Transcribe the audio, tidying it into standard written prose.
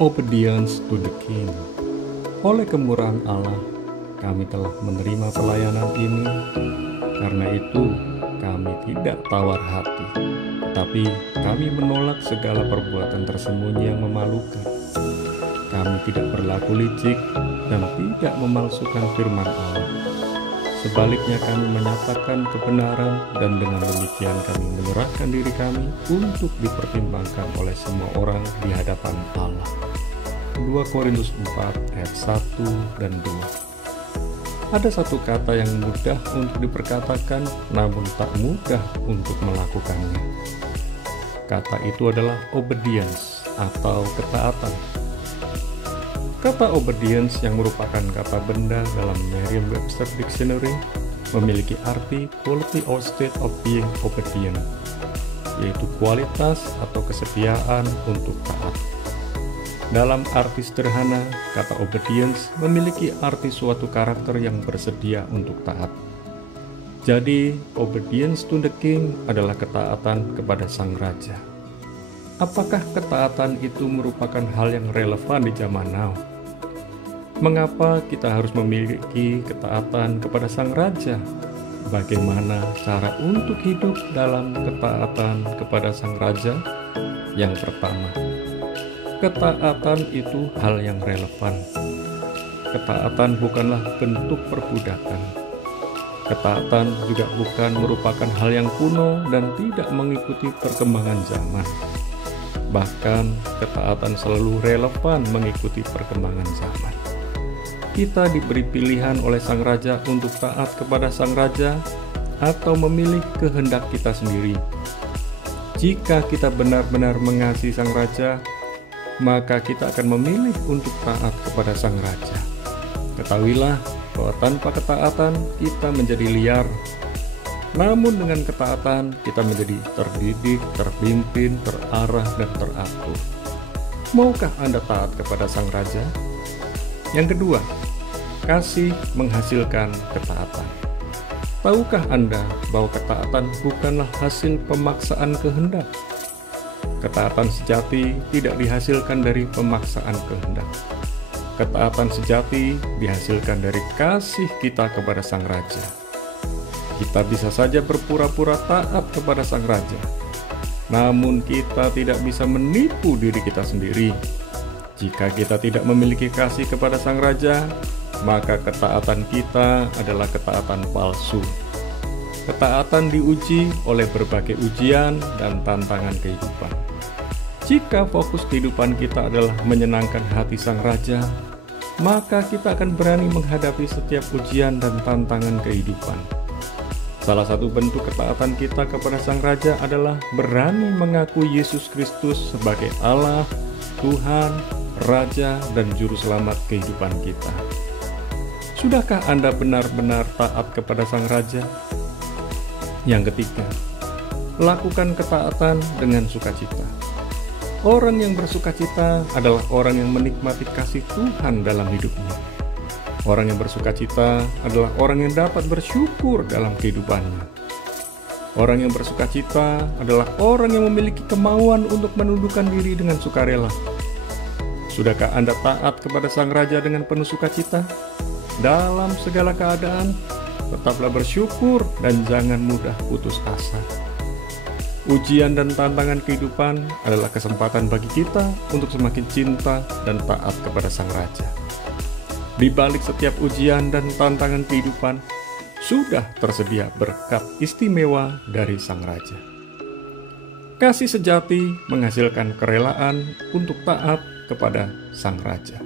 Obedience to the King. Oleh kemurahan Allah, kami telah menerima pelayanan ini. Karena itu, kami tidak tawar hati, tapi kami menolak segala perbuatan tersembunyi yang memalukan. Kami tidak berlaku licik dan tidak memalsukan firman Allah. Sebaliknya, kami menyatakan kebenaran, dan dengan demikian kami menyerahkan diri kami untuk dipertimbangkan oleh semua orang di hadapan Allah. 2 Korintus 4 ayat 1 dan 2. Ada satu kata yang mudah untuk diperkatakan, namun tak mudah untuk melakukannya. Kata itu adalah obedience atau ketaatan. Kata obedience yang merupakan kata benda dalam Merriam-Webster Dictionary memiliki arti quality or state of being obedient, yaitu kualitas atau kesetiaan untuk taat. Dalam arti sederhana, kata obedience memiliki arti suatu karakter yang bersedia untuk taat. Jadi, obedience to the king adalah ketaatan kepada sang raja. Apakah ketaatan itu merupakan hal yang relevan di zaman now? Mengapa kita harus memiliki ketaatan kepada sang raja? Bagaimana cara untuk hidup dalam ketaatan kepada sang raja? Yang pertama, ketaatan itu hal yang relevan. Ketaatan bukanlah bentuk perbudakan. Ketaatan juga bukan merupakan hal yang kuno dan tidak mengikuti perkembangan zaman. Bahkan, ketaatan selalu relevan mengikuti perkembangan zaman. Kita diberi pilihan oleh sang raja untuk taat kepada sang raja atau memilih kehendak kita sendiri. Jika kita benar-benar mengasihi sang raja, maka kita akan memilih untuk taat kepada sang raja. Ketahuilah bahwa tanpa ketaatan kita menjadi liar. Namun dengan ketaatan kita menjadi terdidik, terpimpin, terarah, dan teratur. Maukah Anda taat kepada sang raja? Yang kedua, kasih menghasilkan ketaatan. Tahukah Anda bahwa ketaatan bukanlah hasil pemaksaan kehendak? Ketaatan sejati tidak dihasilkan dari pemaksaan kehendak. Ketaatan sejati dihasilkan dari kasih kita kepada sang raja. Kita bisa saja berpura-pura taat kepada sang raja, namun kita tidak bisa menipu diri kita sendiri. Jika kita tidak memiliki kasih kepada sang raja, maka ketaatan kita adalah ketaatan palsu. Ketaatan diuji oleh berbagai ujian dan tantangan kehidupan. Jika fokus kehidupan kita adalah menyenangkan hati sang raja, maka kita akan berani menghadapi setiap ujian dan tantangan kehidupan. Salah satu bentuk ketaatan kita kepada sang raja adalah berani mengaku Yesus Kristus sebagai Allah, Tuhan, Raja, dan Juru Selamat kehidupan kita. Sudahkah Anda benar-benar taat kepada sang raja? Yang ketiga, lakukan ketaatan dengan sukacita. Orang yang bersukacita adalah orang yang menikmati kasih Tuhan dalam hidupnya. Orang yang bersukacita adalah orang yang dapat bersyukur dalam kehidupannya. Orang yang bersukacita adalah orang yang memiliki kemauan untuk menundukkan diri dengan sukarela. Sudahkah Anda taat kepada sang raja dengan penuh sukacita? Dalam segala keadaan, tetaplah bersyukur dan jangan mudah putus asa. Ujian dan tantangan kehidupan adalah kesempatan bagi kita untuk semakin cinta dan taat kepada sang raja. Di balik setiap ujian dan tantangan kehidupan, sudah tersedia berkat istimewa dari sang raja. Kasih sejati menghasilkan kerelaan untuk taat kepada sang raja.